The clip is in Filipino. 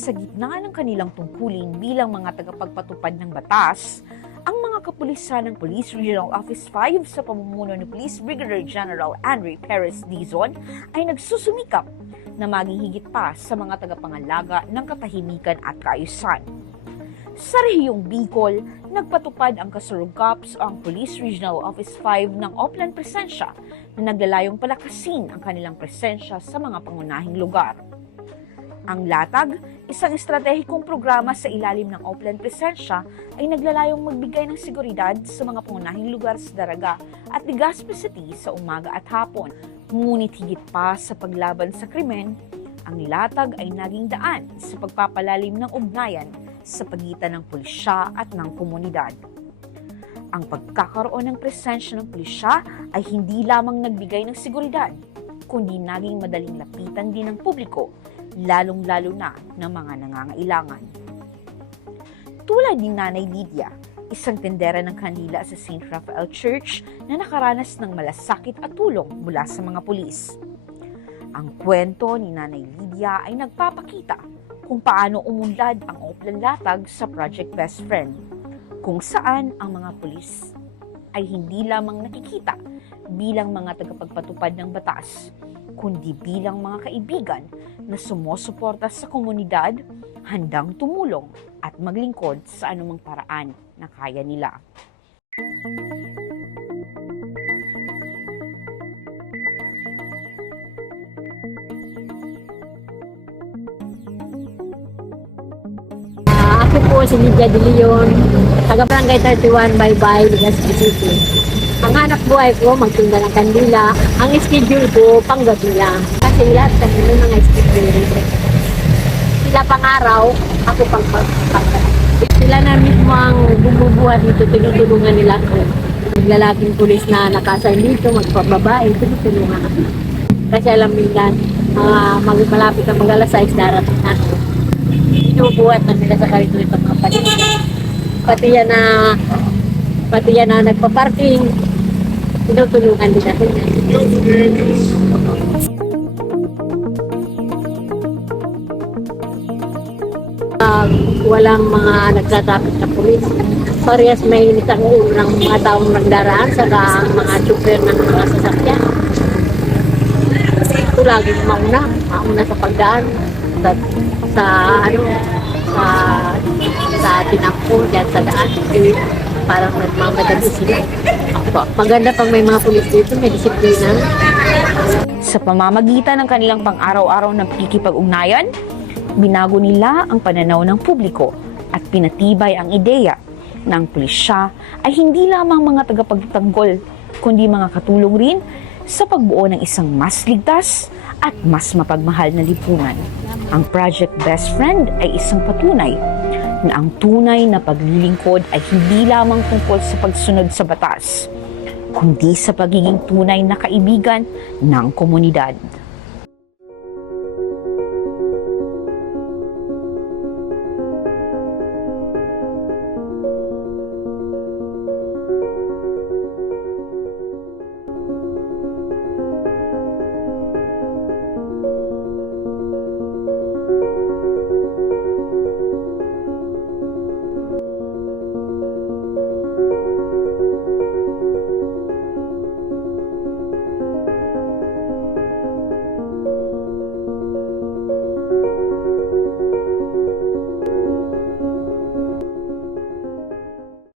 sa gitna ng kanilang tungkulin bilang mga tagapagpatupad ng batas, ang mga kapulisan ng Police Regional Office 5 sa pamumuno ni Police Brigadier General Andre Perez Dizon ay nagsusumikap na maging higit pa sa mga tagapangalaga ng katahimikan at kaayusan. Sa rehiyong Bicol, nagpatupad ang Kasurug Cops o ang Police Regional Office 5 ng Oplan Presensya na naglalayong palakasin ang kanilang presensya sa mga pangunahing lugar. Ang Latag, isang estratehikong programa sa ilalim ng Oplan Presensya ay naglalayong magbigay ng seguridad sa mga pangunahing lugar sa Daraga at Legazpi City sa umaga at hapon. Ngunit higit pa sa paglaban sa krimen, ang Latag ay naging daan sa pagpapalalim ng ugnayan sa pagitan ng pulisya at ng komunidad. Ang pagkakaroon ng presensya ng pulisya ay hindi lamang nagbigay ng seguridad, kundi naging madaling lapitan din ng publiko, lalong-lalo na ng mga nangangailangan. Tulad ni Nanay Lydia, isang tendera ng kandila sa St. Raphael Church na nakaranas ng malasakit at tulong mula sa mga pulis. Ang kwento ni Nanay Lydia ay nagpapakita kung paano umunlad ang Oplan Latag sa Project Best Friend, kung saan ang mga pulis ay hindi lamang nakikita bilang mga tagapagpatupad ng batas, kundi bilang mga kaibigan na sumusuporta sa komunidad, handang tumulong at maglingkod sa anumang paraan na kaya nila. Ako po si Lydia De Leon, taga Barangay 31, Baybay, Legazpi City. Ang hanap buhay ko, magtinda ng kandila. Ang schedule ko, panggabi lang. Kasi lahat kami may mga schedule. Sila pang araw, ako pang panggabi. Sila na mismo ang bumubuhat dito, tinutulungan nila ako. Naglalaking pulis na nakasign dito, magpababae, tinutulungan ako. Kasi alam nila, mga mag malapit ang mag alas 6 darating na ako binubuhat na nila sa karito itong mga paninda. Pati yan na pati yan na nagpa-parking, tinutulungan din natin. Um, walang mga nagtatapit na pulis. Parehas may ulo ng mga taong nagdaraan sa mga chauffeur ng mga sasakyan. Ito laging mauna, mauna sa pagdaan. Sa, sa ano, sa sa tinakbo dyan sa daan. Eh, parang nagmamadali sila. Ako, maganda pag may mga pulis dito, may disiplina. Sa pamamagitan ng kanilang pang-araw-araw ng pikipag-ugnayan, binago nila ang pananaw ng publiko at pinatibay ang ideya na pulisya ay hindi lamang mga tagapagtanggol, kundi mga katulong rin sa pagbuo ng isang mas ligtas at mas mapagmahal na lipunan. Ang Project Best Friend ay isang patunay na ang tunay na paglilingkod ay hindi lamang tungkol sa pagsunod sa batas, kundi sa pagiging tunay na kaibigan ng komunidad.